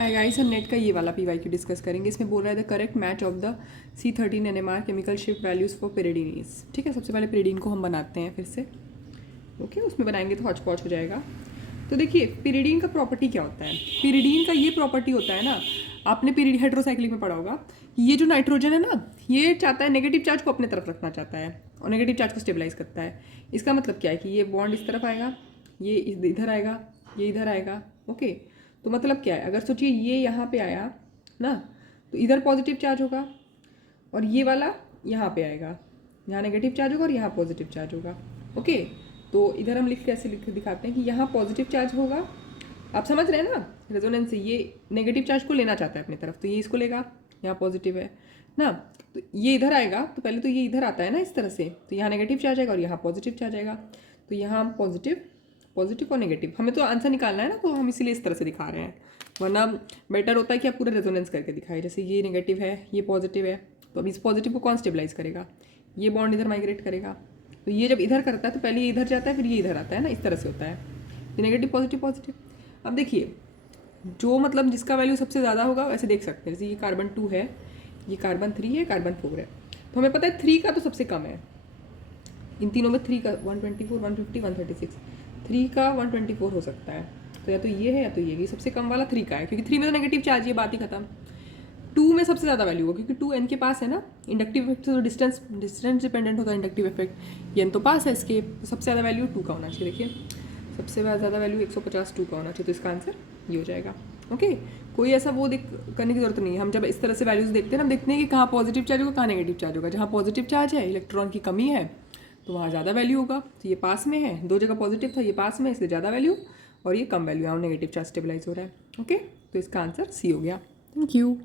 Guys हम net का ये वाला PYQ डिस्कस करेंगे। इसमें बोल रहा है the correct match of the C13 NMR chemical shift values for pyridines. ठीक है, सबसे पहले पिरिडीन को हम बनाते हैं फिर से। ओके, उसमें बनाएंगे तो हॉच पॉच हो जाएगा। तो देखिए पिरिडीन का प्रॉपर्टी क्या होता है। पिरिडीन का ये प्रॉपर्टी होता है ना, आपने पीरियड हेट्रोसाइक्लिक में पढ़ा होगा, ये जो नाइट्रोजन है ना, ये चाहता है नेगेटिव चार्ज को अपने तरफ रखना चाहता है और नेगेटिव चार्ज को स्टेबलाइज करता है। इसका मतलब क्या है कि ये बॉन्ड इस तरफ आएगा, ये इधर आएगा, ये इधर आएगा। ओके, तो मतलब क्या है, अगर सोचिए ये यहाँ पे आया ना, तो इधर पॉजिटिव चार्ज होगा और ये वाला यहाँ पे आएगा, यहाँ नेगेटिव चार्ज होगा और यहाँ पॉजिटिव चार्ज होगा। ओके, तो इधर हम कैसे लिख दिखाते हैं कि यहाँ पॉजिटिव चार्ज होगा। आप समझ रहे हैं ना, रेजोनेंस से ये नेगेटिव चार्ज को लेना चाहता है अपनी तरफ, तो ये इसको लेगा, यहाँ पॉजिटिव है ना, तो ये इधर आएगा, तो पहले तो ये इधर आता है ना इस तरह से, तो यहाँ नेगेटिव चार्ज आएगा और यहाँ पॉजिटिव चार्ज आएगा। तो यहाँ हम पॉजिटिव और नेगेटिव, हमें तो आंसर निकालना है ना, तो हम इसीलिए इस तरह से दिखा रहे हैं। वरना बेटर होता है कि आप पूरा रेजोनेंस करके दिखाए, जैसे ये नेगेटिव है, ये पॉजिटिव है, तो अब इस पॉजिटिव को कौन स्टेबलाइज करेगा, ये बॉन्ड इधर माइग्रेट करेगा। तो ये जब इधर करता है तो पहले ये इधर जाता है, फिर ये इधर आता है ना, इस तरह से होता है। ये नेगेटिव पॉजिटिव पॉजिटिव। अब देखिए जो मतलब जिसका वैल्यू सबसे ज़्यादा होगा वैसे देख सकते हैं, जैसे ये कार्बन 2 है, ये कार्बन 3 है, कार्बन 4 है, तो हमें पता है 3 का तो सबसे कम है। इन तीनों में 3 का 124, 150, 136, 3 का 124 हो सकता है। तो या तो ये है या तो ये सबसे कम वाला 3 का है, क्योंकि 3 में तो नेगेटिव चार्ज, ये बात ही खत्म। 2 में सबसे ज़्यादा वैल्यू होगा, क्योंकि 2 n के पास है ना, इंडक्टिव इफेक्ट से तो डिस्टेंस डिपेंडेंट होता है इंडक्टिव इफेक्ट, ये n तो पास है इसके, तो सबसे ज़्यादा वैल्यू 2 का होना चाहिए। देखिए सबसे ज़्यादा वैल्यू 150 2 का होना चाहिए, तो इसका आंसर ये हो जाएगा। ओके, कोई ऐसा वो करने की जरूरत नहीं है। हम जब इस तरह से वैल्यूज़ देखते हैं ना, हम देखते हैं कि कहाँ पॉजिटिव चार्ज होगा, कहाँ नेगेटिव चार्ज होगा। जहाँ पॉजिटिव चार्ज है, इलेक्ट्रॉन की कमी है, तो वहाँ ज़्यादा वैल्यू होगा। तो ये पास में है, 2 जगह पॉजिटिव था, ये पास में, इसलिए ज़्यादा वैल्यू, और ये कम वैल्यू, यहाँ नेगेटिव चार्ज स्टेबलाइज हो रहा है। ओके, तो इसका आंसर सी हो गया। Thank you.